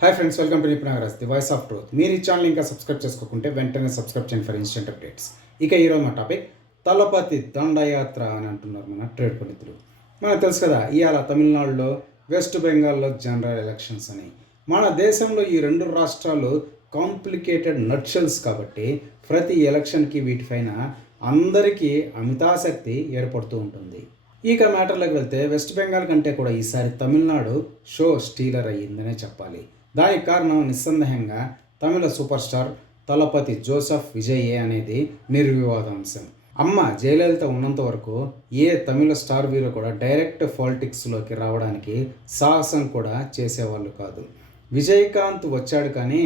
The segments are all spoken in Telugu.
Hi friends, welcome to Nipunagaraj the voice of truth. మీరు ఈ ఛానల్ ఇంకా సబ్స్క్రైబ్ చేసుకోకుంటే వెంటనే సబ్స్క్రైబ్ చేయండి ఫర్ ఇన్స్టెంట్ అప్డేట్స్. ఇక ఈరోజు మా టాపిక్ తలపతి దండయాత్ర అని అంటున్నారు మన ట్రేడ్ పండితులు. మనకు తెలుసు కదా, ఇవాళ తమిళనాడులో, వెస్ట్ బెంగాల్లో జనరల్ ఎలక్షన్స్ అని. మన దేశంలో ఈ రెండు రాష్ట్రాలు కాంప్లికేటెడ్ నట్షల్స్ కాబట్టి ప్రతి ఎలక్షన్కి వీటిపైన అందరికీ అమితాసక్తి ఏర్పడుతూ ఉంటుంది. ఇక మ్యాటర్లోకి వెళ్తే వెస్ట్ బెంగాల్ కంటే కూడా ఈసారి తమిళనాడు షో స్టీలర్ అయ్యిందనే చెప్పాలి. దానికి కారణం నిస్సందేహంగా తమిళ సూపర్ స్టార్ తలపతి జోసెఫ్ విజయే అనేది నిర్వివాదాంశం. అమ్మ జయలలిత ఉన్నంత వరకు ఏ తమిళ స్టార్ హీరో కూడా డైరెక్ట్ పాలిటిక్స్లోకి రావడానికి సాహసం కూడా చేసేవాళ్ళు కాదు. విజయకాంత్ వచ్చాడు, కానీ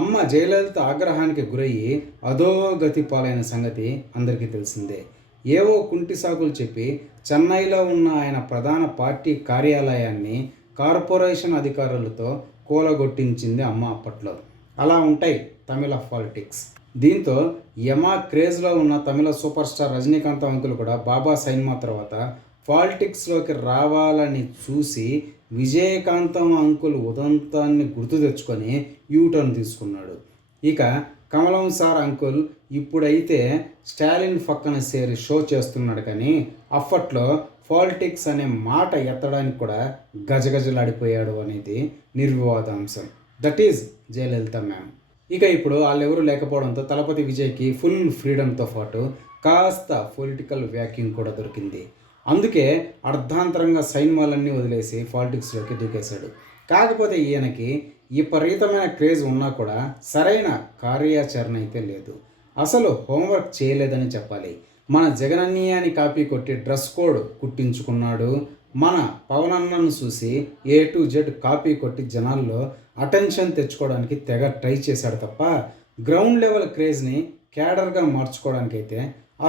అమ్మ జయలలిత ఆగ్రహానికి గురయ్యి అధోగతి పాలైన సంగతి అందరికీ తెలిసిందే. ఏవో కుంటి సాకులు చెప్పి చెన్నైలో ఉన్న ఆయన ప్రధాన పార్టీ కార్యాలయాన్ని కార్పొరేషన్ అధికారులతో కూలగొట్టించింది అమ్మ అప్పట్లో. అలా ఉంటాయి తమిళ పాలిటిక్స్. దీంతో యమా క్రేజ్లో ఉన్న తమిళ సూపర్ స్టార్ రజనీకాంత్ అంకుల్ కూడా బాబా సైన్మా తర్వాత పాలిటిక్స్లోకి రావాలని చూసి విజయకాంతం అంకుల్ ఉదంతాన్ని గుర్తు తెచ్చుకొని యూటర్న్ తీసుకున్నాడు. ఇక కమలం సార్ అంకుల్ ఇప్పుడైతే స్టాలిన్ పక్కన చేరి షో చేస్తున్నాడు, కానీ అప్పట్లో పాలిటిక్స్ అనే మాట ఎత్తడానికి కూడా గజగజలాడిపోయాడు అనేది నిర్వివాదాంశం. That is Jayalalithaa ma'am. ఇక ఇప్పుడు వాళ్ళెవరూ లేకపోవడంతో తలపతి విజయ్కి ఫుల్ ఫ్రీడమ్తో పాటు కాస్త పొలిటికల్ వ్యాక్యూమ్ కూడా దొరికింది. అందుకే అర్ధాంతరంగా సైన్మాలన్నీ వదిలేసి పాలిటిక్స్లోకి దూకేశాడు. కాకపోతే ఈయనకి విపరీతమైన క్రేజ్ ఉన్నా కూడా సరైన కార్యాచరణ అయితే లేదు. అసలు హోంవర్క్ చేయలేదని చెప్పాలి. మన జగనన్నయ్యని కాపీ కొట్టి డ్రెస్ కోడ్ కుట్టించుకున్నాడు. మన పవన్ అన్నను చూసి A to Z కాపీ కొట్టి జనాల్లో అటెన్షన్ తెచ్చుకోవడానికి తెగ ట్రై చేశాడు తప్ప గ్రౌండ్ లెవెల్ క్రేజ్ని క్యాడర్గా మార్చుకోవడానికి అయితే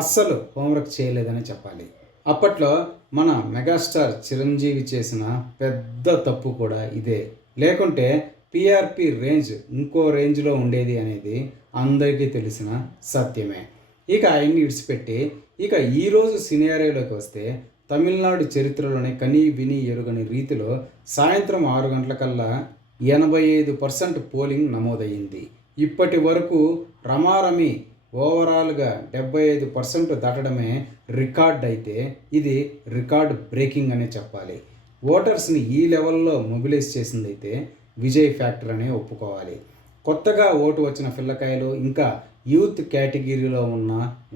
అస్సలు హోంవర్క్ చేయలేదని చెప్పాలి. అప్పట్లో మన మెగాస్టార్ చిరంజీవి చేసిన పెద్ద తప్పు కూడా ఇదే. లేకుంటే పిఆర్పి రేంజ్ ఇంకో రేంజ్లో ఉండేది అనేది అందరికీ తెలిసిన సత్యమే. ఇక ఆయన్ని విడిచిపెట్టి ఇక ఈరోజు సినారియోలోకి వస్తే తమిళనాడు చరిత్రలోనే కనీ విని ఎరుగని రీతిలో సాయంత్రం 6 గంటలకల్లా 85% పోలింగ్ నమోదయ్యింది. ఇప్పటి వరకు రమారమి ఓవరాల్గా 75% దాటడమే రికార్డ్ అయితే ఇది రికార్డ్ బ్రేకింగ్ అనే చెప్పాలి. ఓటర్స్ని ఈ లెవెల్లో మొబిలైజ్ చేసిందైతే విజయ్ ఫ్యాక్టర్ అనే ఒప్పుకోవాలి. కొత్తగా ఓటు వచ్చిన పిల్లకాయలు ఇంకా యూత్ కేటగిరీలో ఉన్న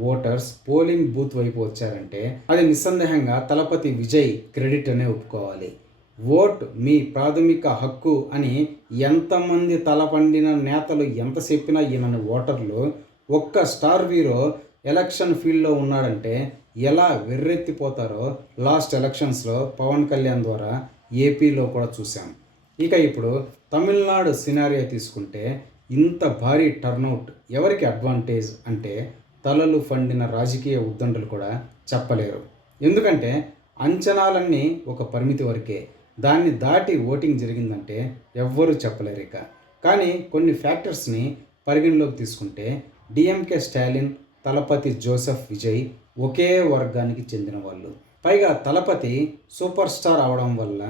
ఓటర్స్ పోలింగ్ బూత్ వైపు వచ్చారంటే అది నిస్సందేహంగా తలపతి విజయ్ క్రెడిట్ అనే ఒప్పుకోవాలి. ఓట్ మీ ప్రాథమిక హక్కు అని ఎంతమంది తలపండిన నేతలు ఎంత చెప్పినా ఈయనని ఓటర్లు ఒక్క స్టార్ హీరో ఎలక్షన్ ఫీల్డ్లో ఉన్నాడంటే ఎలా వెర్రెత్తిపోతారో లాస్ట్ ఎలక్షన్స్లో పవన్ కళ్యాణ్ ద్వారా ఏపీలో కూడా చూసాం. ఇక ఇప్పుడు తమిళనాడు సినారియో తీసుకుంటే ఇంత భారీ టర్నౌట్ ఎవరికి అడ్వాంటేజ్ అంటే తలలు పండిన రాజకీయ ఉద్దండులు కూడా చెప్పలేరు. ఎందుకంటే అంచనాలన్నీ ఒక పరిమితి వరకే, దాన్ని దాటి ఓటింగ్ జరిగిందంటే ఎవ్వరూ చెప్పలేరు. ఇక కానీ కొన్ని ఫ్యాక్టర్స్ని పరిగణలోకి తీసుకుంటే డిఎంకే స్టాలిన్, తలపతి జోసెఫ్ విజయ్ ఒకే వర్గానికి చెందిన వాళ్ళు. పైగా తలపతి సూపర్ స్టార్ అవడం వల్ల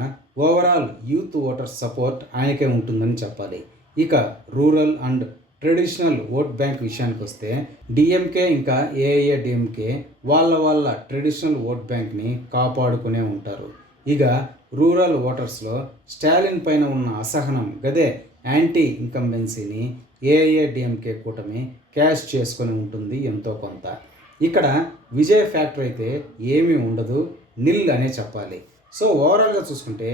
ఓవరాల్ యూత్ ఓటర్ సపోర్ట్ ఆయనకే ఉంటుందని చెప్పాలి. ఇక rural and traditional vote bank విషయానికి వస్తే డిఎంకే ఇంకా ఏఐఏడిఎంకే వాళ్ళ ట్రెడిషనల్ ఓట్ బ్యాంక్ని కాపాడుకునే ఉంటారు. ఇక రూరల్ ఓటర్స్లో స్టాలిన్ పైన ఉన్న అసహనం గదే యాంటీ ఇన్కంబెన్సీని ఏఐఏడిఎంకే కూటమి క్యాష్ చేసుకొని ఉంటుంది ఎంతో కొంత. ఇక్కడ విజయ్ ఫ్యాక్టర్ అయితే ఏమీ ఉండదు, నిల్ అనే చెప్పాలి. సో ఓవరాల్గా చూసుకుంటే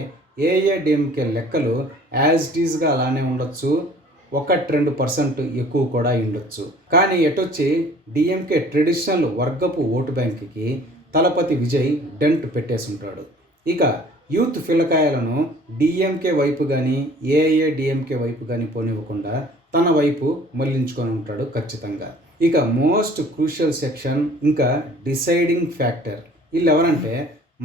ఏఐఏడిఎంకే లెక్కలు యాజ్ ఇట్ ఈజ్గా అలానే ఉండొచ్చు, 1-2% ఎక్కువ కూడా ఉండొచ్చు. కానీ ఎటొచ్చి డిఎంకే ట్రెడిషనల్ వర్గపు ఓటు బ్యాంక్కి తలపతి విజయ్ డెంట్ పెట్టేసి ఉంటాడు. ఇక యూత్ పిల్లకాయలను డిఎంకే వైపు కానీ ఏఐఏడిఎంకే వైపు కానీ పోనివ్వకుండా తన వైపు మళ్లించుకొని ఉంటాడు ఖచ్చితంగా. ఇక మోస్ట్ క్రూషియల్ సెక్షన్ ఇంకా డిసైడింగ్ ఫ్యాక్టర్ వీళ్ళు ఎవరంటే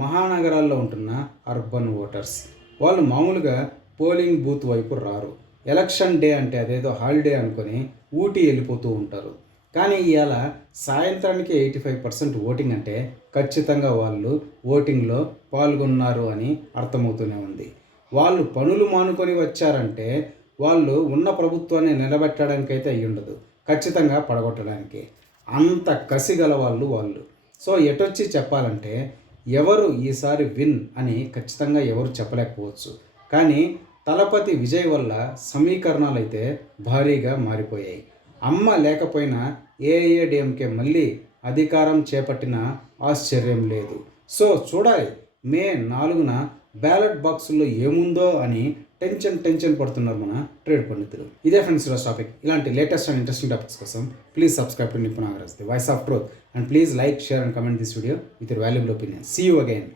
మహానగరాల్లో ఉంటున్న అర్బన్ ఓటర్స్. వాళ్ళు మామూలుగా పోలింగ్ బూత్ వైపు రారు. ఎలక్షన్ డే అంటే అదేదో హాలిడే అనుకొని ఊటీ వెళ్ళిపోతూ ఉంటారు. కానీ ఇవాళ సాయంత్రానికి 85% ఓటింగ్ అంటే ఖచ్చితంగా వాళ్ళు ఓటింగ్లో పాల్గొన్నారు అని అర్థమవుతూనే ఉంది. వాళ్ళు పనులు మానుకొని వచ్చారంటే వాళ్ళు ఉన్న ప్రభుత్వాన్ని నిలబెట్టడానికి అయితే అయ్యి ఉండదు, ఖచ్చితంగా పడగొట్టడానికి. అంత కసి గల వాళ్ళు. సో ఎటొచ్చి చెప్పాలంటే ఎవరు ఈసారి విన్ అని ఖచ్చితంగా ఎవరు చెప్పలేకపోవచ్చు. కానీ తలపతి విజయ్ వల్ల సమీకరణాలు అయితే భారీగా మారిపోయాయి. అమ్మ లేకపోయినా ఏఐఏడిఎంకే మళ్ళీ అధికారం చేపట్టిన ఆశ్చర్యం లేదు. సో చూడాలి మే 4న బ్యాలెట్ బాక్సుల్లో ఏముందో అని టెన్షన్ పడుతున్నారు మన ట్రేడ్ పండితులు. ఇదే ఫ్రెండ్స్ ఈరోజు టాపిక్. ఇలాంటి లేటెస్ట్ అండ్ ఇంట్రెస్టింగ్ టాపిక్స్ కోసం please subscribe to Nipun Nagaraj, the voice of truth, and please like, share and comment this video with your valuable opinion. See you again.